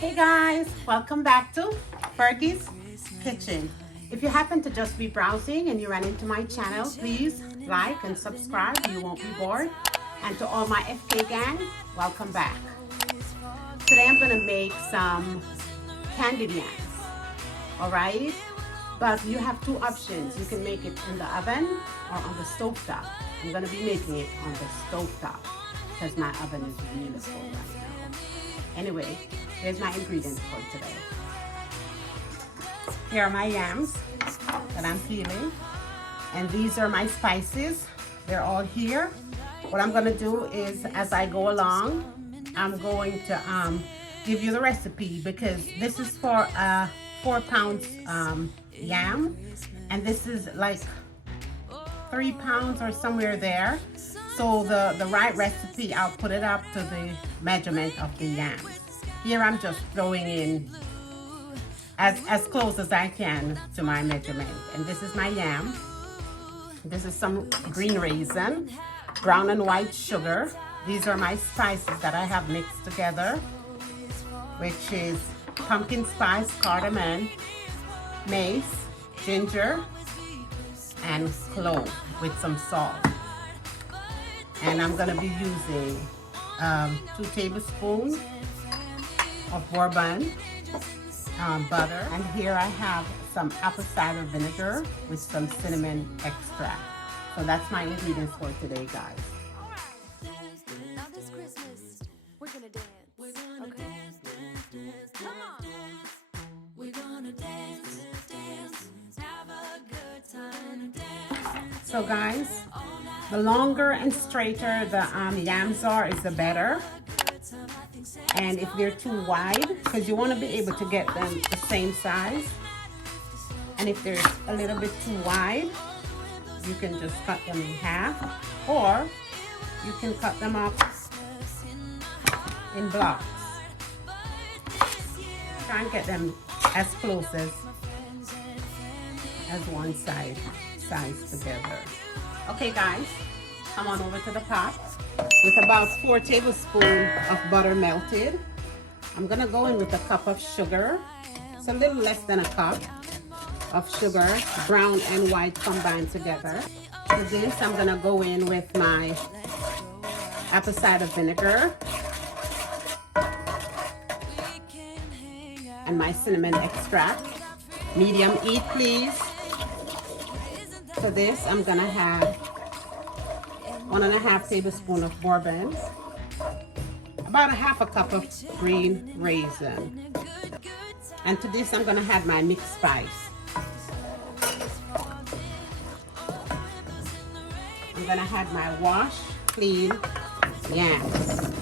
Hey guys, welcome back to Fergie's Kitchen. If you happen to just be browsing and you ran into my channel, please like and subscribe. You won't be bored. And to all my FK gang, welcome back. Today I'm going to make some candied yams. Alright? But you have two options. You can make it in the oven or on the stove top. I'm going to be making it on the stove top because my oven is really full right now. Anyway, here's my ingredients for today. Here are my yams that I'm peeling. And these are my spices. They're all here. What I'm going to do is, as I go along, I'm going to give you the recipe because this is for a 4-pound yam. And this is like 3 pounds or somewhere there. So the right recipe, I'll put it up to the measurement of the yams. Here I'm just throwing in as close as I can to my measurement. And this is my yam. This is some green raisin, brown and white sugar. These are my spices that I have mixed together, which is pumpkin spice, cardamom, mace, ginger, and clove with some salt. And I'm going to be using 2 tablespoons of bourbon, butter. And here I have some apple cider vinegar with some cinnamon extract. So that's my ingredients for today, guys. Now this Christmas, we're gonna dance. Okay? Come on. We're gonna dance, have a good time, dance. So guys, the longer and straighter the yams are, is the better. And if they're too wide, because you want to be able to get them the same size. And if they're a little bit too wide, you can just cut them in half, or you can cut them up in blocks. Try and get them as close as one size together. Okay guys, come on over to the pot with about 4 tablespoons of butter melted. I'm gonna go in with a cup of sugar. It's a little less than a cup of sugar, brown and white combined together. For this, I'm gonna go in with my apple cider vinegar and my cinnamon extract. Medium heat, please. For this, I'm gonna have 1.5 tablespoons of bourbon, about 1/2 cup of green raisin. And to this, I'm gonna add my mixed spice. I'm gonna add my washed, clean yams.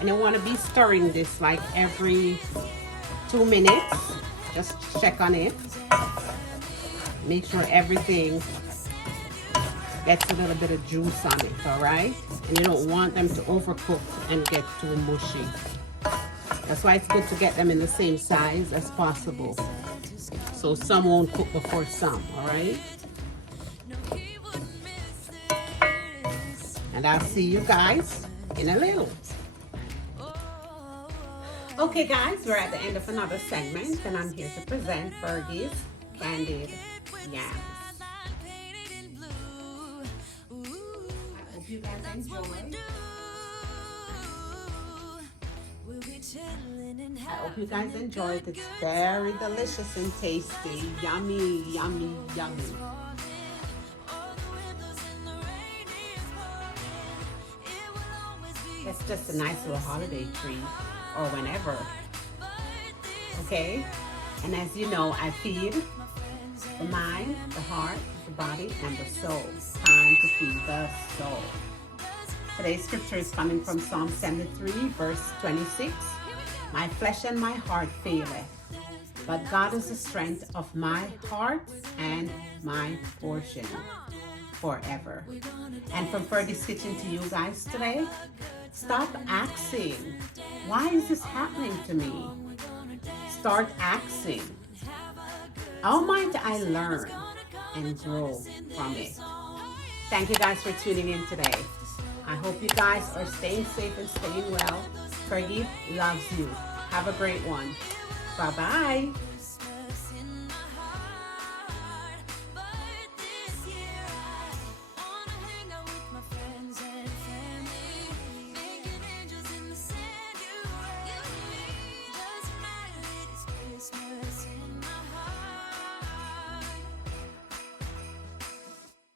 And you wanna be stirring this like every 2 minutes. Just check on it. Make sure everything gets a little bit of juice on it, all right? And you don't want them to overcook and get too mushy. That's why it's good to get them in the same size as possible, so some won't cook before some, all right? And I'll see you guys in a little. Okay guys, we're at the end of another segment, and I'm here to present Fergie's Candied Yams. I hope you guys enjoy. I hope you guys enjoyed. It's very delicious and tasty. Yummy, yummy, yummy. It's just a nice little holiday treat, or whenever. Okay? And as you know, I feed the mind, the heart, the body, and the soul. Time to feed the soul. Today's scripture is coming from Psalm 73, verse 26. My flesh and my heart faileth, but God is the strength of my heart and my portion forever. And from Fergie's Kitchen to you guys today, stop asking, why is this happening to me? Start asking, how might I learn and grow from it? Thank you guys for tuning in today. I hope you guys are staying safe and staying well. Fergie loves you. Have a great one. Bye-bye.